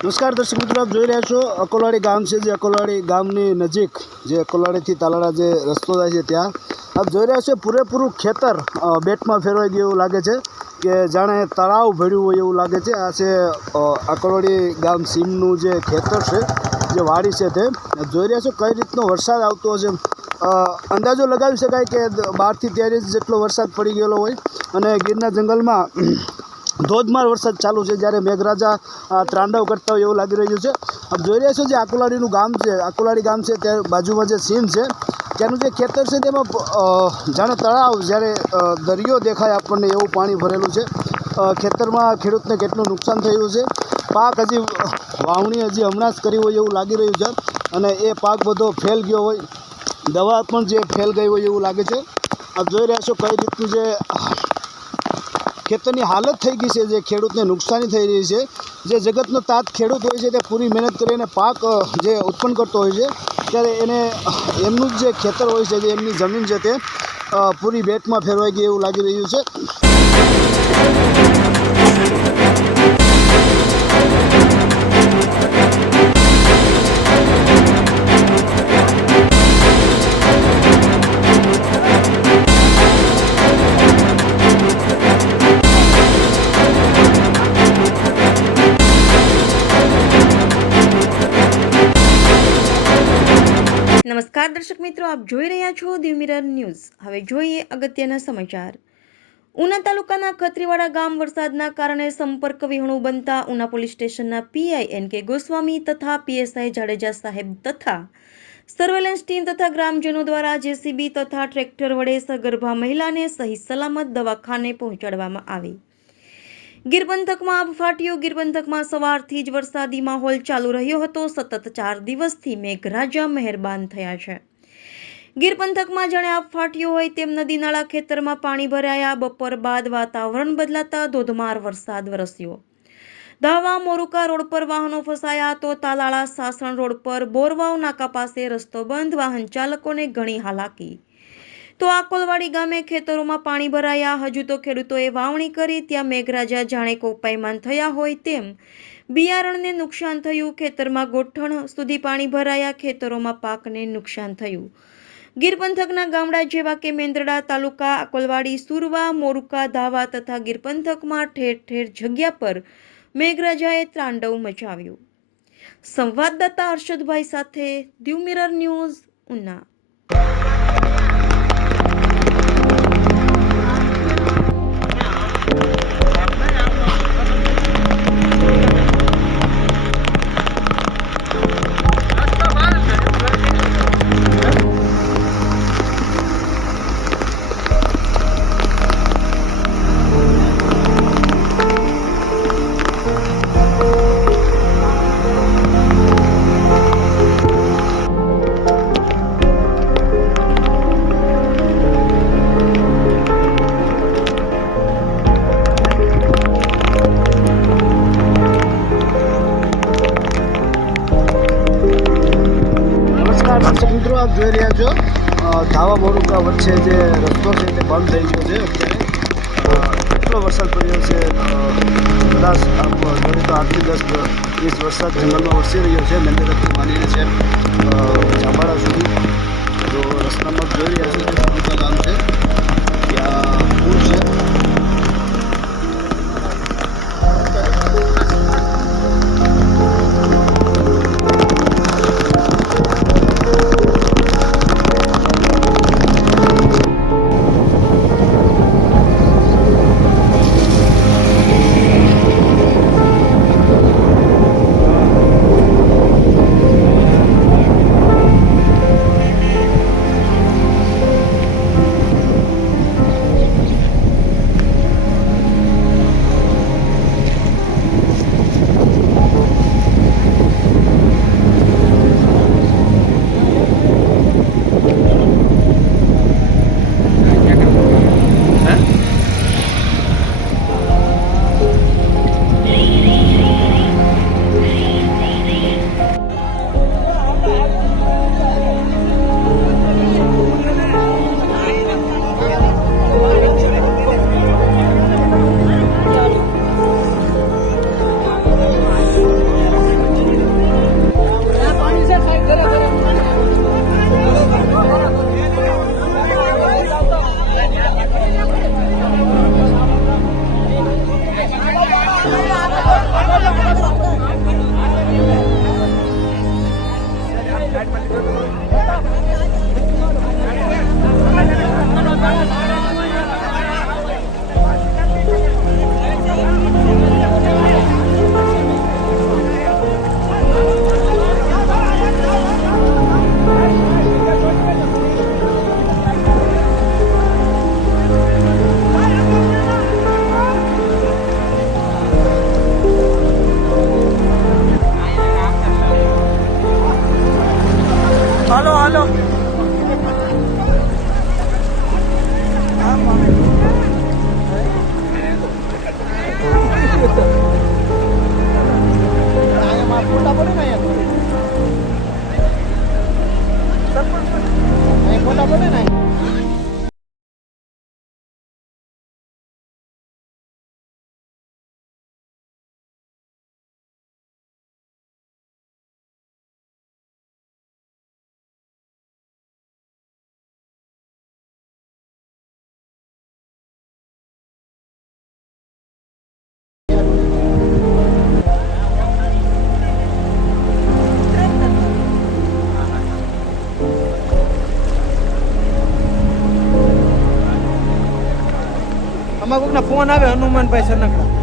નમસ્કાર દર્શક મિત્રો, આપ જોઈ રહ્યા છો અકોલાડી ગામ છે, જે અકોલાડી ગામની નજીક, જે અકોલાડીથી તાલાળા જે રસ્તો જાય છે ત્યાં. આપ જોઈ રહ્યા છો પૂરેપૂરું ખેતર બેટમાં ફેરવાઈ ગયું એવું લાગે છે કે જાણે તળાવ ભર્યું હોય એવું લાગે છે. આ છે અકોલાડી ગામ સીમનું જે ખેતર છે, જે વાડી છે તે. જોઈ રહ્યા છો કઈ રીતનો વરસાદ આવતો હશે અંદાજો લગાવી શકાય કે બારથી તેર ઇંચ જેટલો વરસાદ પડી ગયેલો હોય અને ગીરના જંગલમાં ધોધમાર વરસાદ ચાલુ છે જ્યારે મેઘરાજા ત્રાંડવ કરતા હોય એવું લાગી રહ્યું છે. આપ જોઈ રહ્યા છો જે આકોલાડીનું ગામ છે, આકુલાડી ગામ છે, ત્યાં બાજુમાં જે સીમ છે, ત્યાંનું જે ખેતર છે તેમાં જાણે તળાવ જ્યારે દરિયો દેખાય આપણને એવું પાણી ભરેલું છે. ખેતરમાં ખેડૂતને કેટલું નુકસાન થયું છે. પાક હજી વાવણી હજી હમણાં જ કરી હોય એવું લાગી રહ્યું છે અને એ પાક બધો ફેલ ગયો હોય, દવા પણ જે ફેલ ગઈ હોય એવું લાગે છે. આપ જોઈ રહ્યા છો કઈ રીતનું જે ખેતરની હાલત થઈ ગઈ છે, જે ખેડૂતને નુકસાની થઈ રહી છે. જે જગતનો તાત ખેડૂત હોય છે, તે પૂરી મહેનત કરીને પાક જે ઉત્પન્ન કરતો હોય છે, ત્યારે એને, એમનું જ ખેતર હોય છે, જે એમની જમીન છે તે પૂરી બેટમાં ફેરવાઈ ગઈ એવું લાગી રહ્યું છે. દર્શક મિત્રો, આપ જોઈ રહ્યા છો મિરર ન્યૂઝ. હવે જોઈએ અગત્યના સમાચાર. ઉના તાલુકાના ખત્રીવાડા ગામ વરસાદના કારણે સંપર્ક વિહોણું બનતા ઉના પોલીસ સ્ટેશનના પીઆઈ એન કે ગોસ્વામી તથા પીએસઆઈ જાડેજા સાહેબ તથા સર્વેલન્સ ટીમ તથા ગ્રામજનો દ્વારા જેસીબી તથા ટ્રેક્ટર વડે સગર્ભા મહિલાને સહી સલામત દવાખાને પહોંચાડવામાં આવી. ગીર પંથકમાં આભ ફાટ્યો. ગીર પંથકમાં સવારથી જ વરસાદી માહોલ ચાલુ રહ્યો હતો. સતત ચાર દિવસથી મેઘરાજા મહેરબાન થયા છે. ગીર પંથકમાં જાણે આપ ફાટ્યો હોય તેમ નદી ખેતરમાં પાણી ભરાયા. બપોર બાદ વાતાવરણ બદલાતા ધોધમાર વરસાદ વરસ્યો. દાવા મોરુકા રોડ પર વાહનો ફસાયા તો તાલાળા સાસણ રોડ પર બોરવાવ નાકા પાસે રસ્તો બંધ. વાહન ચાલકોને ઘણી હાલાકી. તો આકોલવાડી ગામે ખેતરોમાં પાણી ભરાયા. હજુ તો ખેડૂતોએ વાવણી કરી. ત્યાં મેઘરાજા જાણે કોપાયમાન થયા હોય તેમ બિયારણને નુકસાન થયું. ખેતરમાં ગોઠણ સુધી પાણી ભરાયા. ખેતરોમાં પાકને નુકસાન થયું. ગીર પંથકના ગામડા જેવા કે મેંદરડા તાલુકા, અકોલવાડી, સુરવા, મોરુકા, ધાવા તથા ગીર પંથકમાં ઠેર ઠેર જગ્યા પર મેઘરાજાએ તાંડવ મચાવ્યું. સંવાદદાતા હર્ષદભાઈ સાથે દીવ મિરર ન્યૂઝ ઉના. મિત્રો આપ જોઈ રહ્યા છો. ધાવા મોરુકા વચ્ચે જે રસ્તો છે તે બંધ થઈ ગયો છે અત્યારે. એટલો વરસાદ પડ્યો છે. કદાચ આમ જોઈએ તો આઠથી દસ વીસ વરસાદ જંગલમાં વરસી રહ્યો છે. મેંદરથી માનીને છે. અ, જાંબાળા સુધી તો રસ્તામાં જોઈ રહ્યા છે ગામ છે. ત્યાં પૂર છે. આમાં કોઈકના ફોન આવે હનુમાનભાઈ સનકડા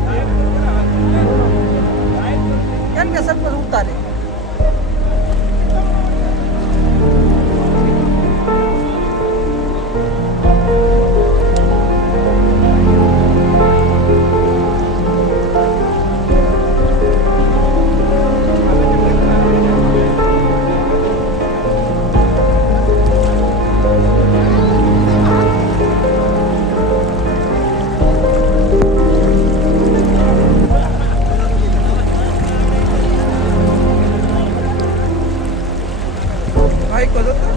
ભાઈ કહો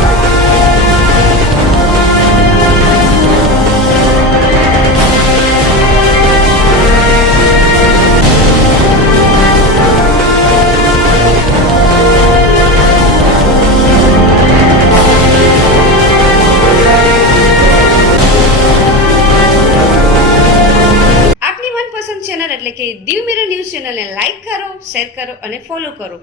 કરો અને ફોલો કરો.